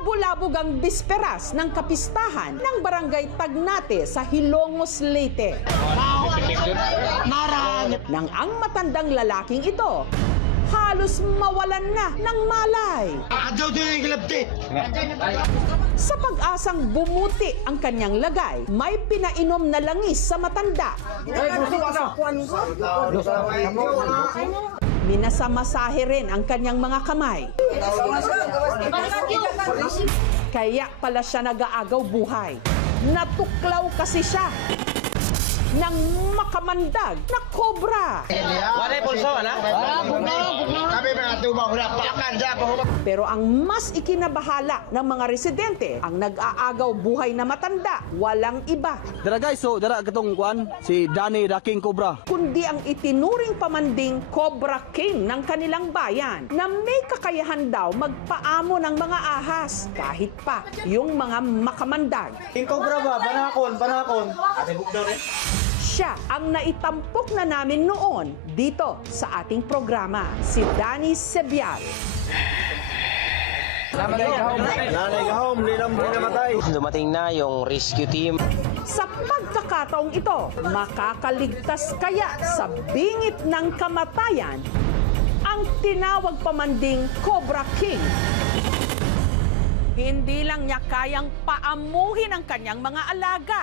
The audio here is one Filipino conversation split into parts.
Kabulabog ang bisperas ng kapistahan ng barangay Tagnate sa Hilongos, Leyte. Nang ang matandang lalaking ito halos mawalan na ng malay. Sa pag-asang bumuti ang kanyang lagay, may pinainom na langis sa matanda. Minasamasahe rin ang kanyang mga kamay. Kaya pala siya nag-aagaw buhay. Natuklaw kasi siya ng makamandag na kobra. Pero ang mas ikinabahala ng mga residente, ang nag-aagaw buhay na matanda, walang iba. Dara guys, so dara katong kuan si Danny the King Cobra. Kundi ang itinuring pamanding Cobra King ng kanilang bayan na may kakayahan daw magpaamo ng mga ahas kahit pa yung mga makamandag. King Cobra ba? Banakon. Siya ang naitampok na namin noon dito sa ating programa, si Danny Sebial. Dumating na yung rescue team. Sa pagkakataong ito, makakaligtas kaya sa bingit ng kamatayan ang tinawag pamanding Cobra King. Hindi lang niya kayang paamuhin ang kanyang mga alaga.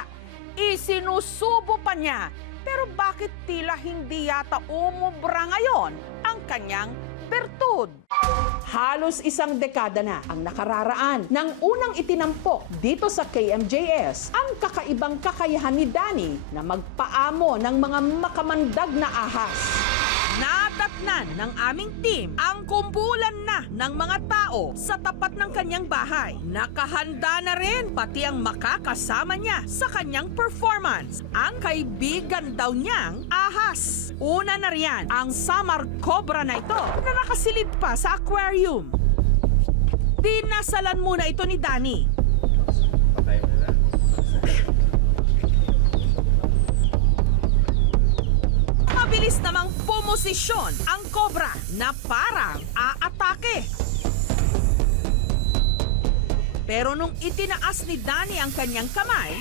Isinusubo pa niya. Pero bakit tila hindi yata umubra ngayon ang kanyang bertud? Halos isang dekada na ang nakararaan nang unang itinampok dito sa KMJS ang kakaibang kakayahan ni Danny na magpaamo ng mga makamandag na ahas. Natatnan ng aming team ang kumpulan na ng mga tao sa tapat ng kanyang bahay. Nakahanda na rin pati ang makakasama niya sa kanyang performance, ang kaibigan daw niyang ahas. Una na riyan ang Samar Cobra na ito na nakasilid pa sa aquarium. Dinasalan muna ito ni Danny. Mabilis namang pumosisyon ang cobra na parang aatake. Pero nung itinaas ni Danny ang kanyang kamay,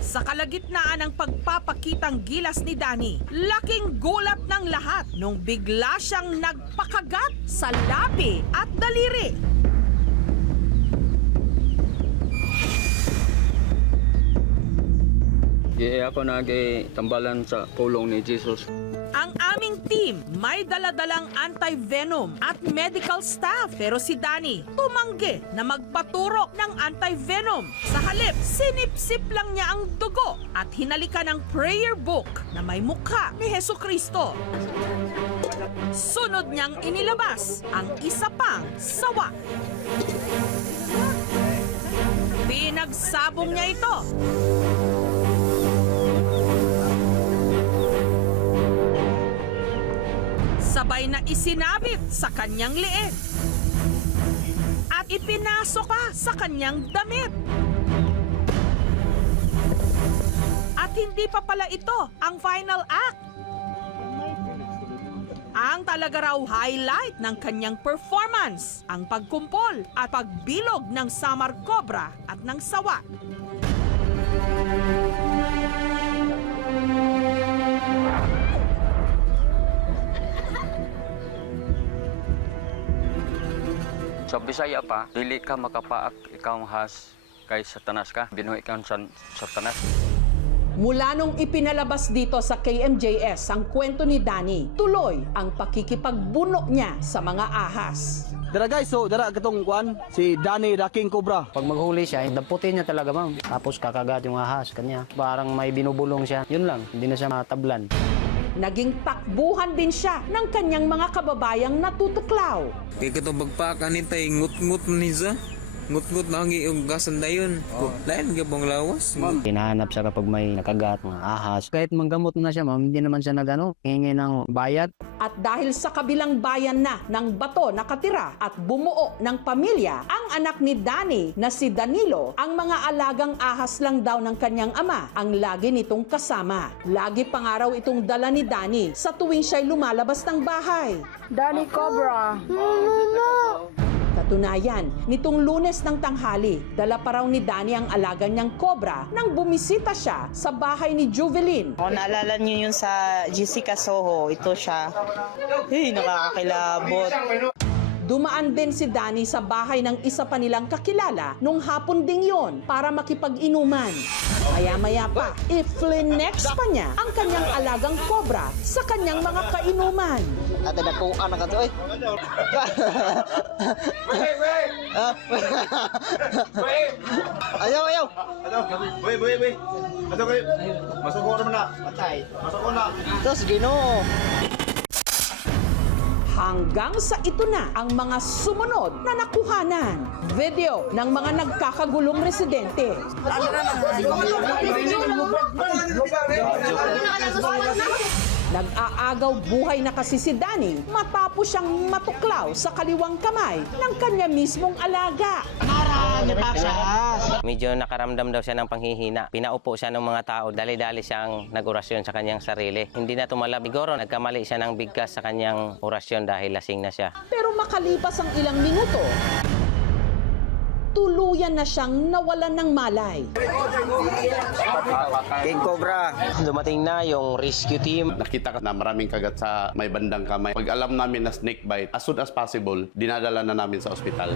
sa kalagitnaan ng pagpapakitang gilas ni Danny, laking gulat ng lahat nung bigla siyang nagpakagat sa labi at daliri. Ako nag-tambalan sa pulong ni Jesus. Ang aming team may daladalang anti-venom at medical staff. Pero si Danny tumanggi na magpaturok ng anti-venom. Sa halip, sinipsip lang niya ang dugo at hinalikan ng prayer book na may mukha ni Hesukristo. Sunod niyang inilabas ang isa pang sawa. Pinagsabong niya ito. Sabay na isinabit sa kanyang liit at ipinasok pa sa kanyang damit. At hindi pa pala ito ang final act. Ang talaga raw highlight ng kanyang performance, ang pagkumpol at pagbilog ng Samar Cobra at ng sawa. Sa Bisaya pa, dili ka makapaak, ikaw has kay Satanas ka. Binuhi ka sa Satanas. Mula nung ipinalabas dito sa KMJS ang kwento ni Danny, tuloy ang pakikipagbunok niya sa mga ahas. Dara guys, so dara katong kuan si Danny the King Cobra. Pag maghuli siya, damputin niya talaga, ma'am. Tapos kakagat yung ahas kanya. Parang may binubulong siya. Yun lang, hindi na siya matablan. Naging takbuhan din siya ng kanyang mga kababayang natutuklaw. Kaya ito bagpakan ni tayo, ngut-ngut ni sa. Mutmut na ang iugasan dayon. Lain gabang lawas. Hinahanap siya kapag may nakagat, mga ahas. Kahit manggamot na siya, ma'am, hindi naman siya nagano, hingi ng bayad. At dahil sa kabilang bayan na ng bato nakatira at bumuo ng pamilya, ang anak ni Danny na si Danilo, ang mga alagang ahas lang daw ng kanyang ama ang lagi nitong kasama. Lagi pangaraw itong dala ni Danny sa tuwing siya'y lumalabas ng bahay. Danny Cobra. Katunayan, nitong Lunes ng tanghali, dala pa raw ni Danny ang alaga niyang cobra nang bumisita siya sa bahay ni Juvelin. Kung naalala niyo yun sa Jessica Soho, ito siya. Hey, nakakakilabot. Dumaan din si Danny sa bahay ng isa pa nilang kakilala nung hapon ding yon para makipag-inuman. Maya-maya pa, i-flinex pa niya ang kanyang alagang cobra sa kanyang mga kainuman. Ate nakuha na ka to eh. Ayaw, ayaw. Boy. Masuk ko na. Patay. Masuk ko na. Tos, Ginoo. Hanggang sa ito na ang mga sumunod na nakuhanan. Video ng mga nagkakagulong residente. Nag-aagaw buhay na kasi si Danny matapos siyang matuklaw sa kaliwang kamay ng kanya mismong alaga. Medyo nakaramdam daw siya ng panghihina. Pinaupo siya ng mga tao. Dali-dali siyang nag-orasyon sa kanyang sarili. Hindi na tumalab. Siguro nagkamali siya ng bigkas sa kanyang orasyon dahil lasing na siya. Pero makalipas ang ilang minuto, tuluyan na siyang nawalan ng malay. King Cobra. Dumating na yung rescue team. Nakita ka na maraming kagat sa may bandang kamay. Pag alam namin na snake bite, as soon as possible, dinadala na namin sa ospital.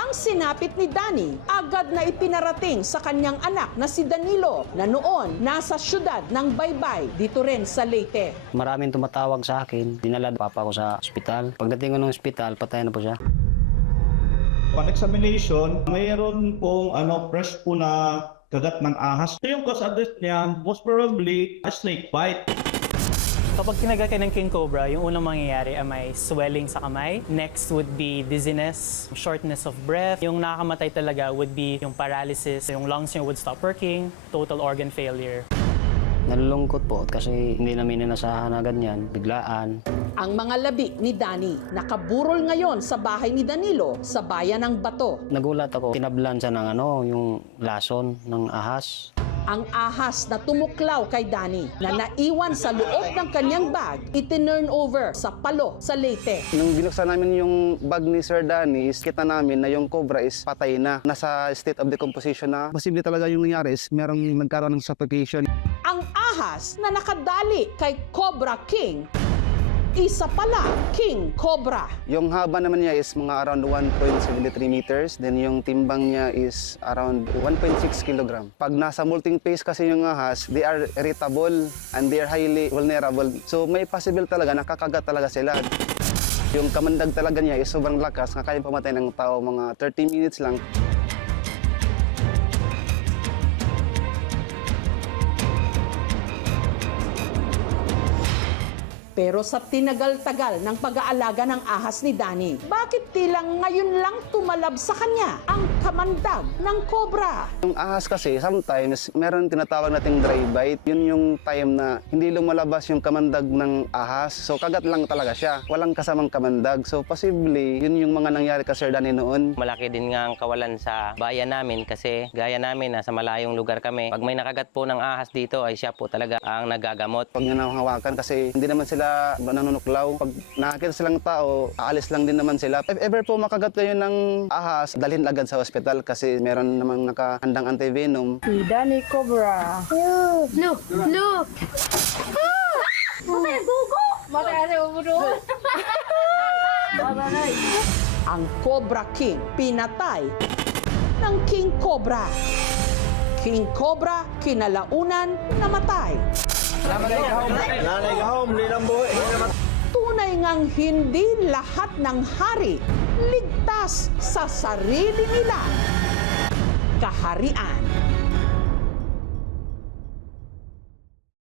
Ang sinapit ni Danny, agad na ipinarating sa kanyang anak na si Danilo na noon nasa syudad ng Baybay, dito rin sa Leyte. Maraming tumatawag sa akin, dinala papa ko sa ospital. Pagdating ko ng ospital, patay na po siya. On examination, mayroon pong fresh po na kagat ng ahas. So yung cause of death niya, most probably a snake bite. Kapag kinagat ka ng king cobra, yung unang mangyayari ay may swelling sa kamay. Next would be dizziness, shortness of breath. Yung nakakamatay talaga would be yung paralysis, yung lungs niya would stop working, total organ failure. Nalulungkot po kasi hindi namin inasahan na ganyan, biglaan. Ang mga labi ni Danny nakaburol ngayon sa bahay ni Danilo sa bayan ng Bato. Nagulat ako, tinablan siya ng yung lason ng ahas. Ang ahas na tumuklaw kay Danny na naiwan sa loob ng kanyang bag, itinurn over sa Palo sa Leyte. Nung binuksan namin yung bag ni Sir Danny, kita namin na yung cobra is patay na. Nasa state of decomposition na. Posible talaga yung nangyari is merong nagkaroon ng suffocation. Ang ahas na nakadali kay Cobra King, isa pala King Cobra. Yung haba naman niya is mga around 1.73 meters. Then yung timbang niya is around 1.6 kilogram. Pag nasa molting phase kasi yung ahas, they are irritable and they are highly vulnerable. So may possible talaga, nakakagat talaga sila. Yung kamandag talaga niya is sobrang lakas, na kaya pamatay ng tao mga 30 minutes lang. Pero sa tinagal-tagal ng pag-aalaga ng ahas ni Danny, bakit tilang ngayon lang tumalab sa kanya ang kamandag ng cobra? Yung ahas kasi, sometimes, meron tinatawag nating dry bite. Yun yung time na hindi lumalabas yung kamandag ng ahas. So, kagat lang talaga siya. Walang kasamang kamandag. So, possibly, yun yung mga nangyari kay Sir Danny noon. Malaki din nga ang kawalan sa bayan namin kasi gaya namin nasa malayong lugar kami. Pag may nakagat po ng ahas dito ay siya po talaga ang nagagamot. Pag niya nahawakan kasi hindi naman sila nanunuklaw. Pag nakakita silang tao, aalis lang din naman sila. If ever po makagat kayo ng ahas, dalhin agad sa ospital kasi meron namang nakahandang antivenom. Si Danny Cobra. Look! Matay ang gugo! Matay ang gugo! Ang Cobra King pinatay ng King Cobra. King Cobra kinalaunan namatay. Tunay ngang hindi lahat ng hari ligtas sa sarili nila kaharian.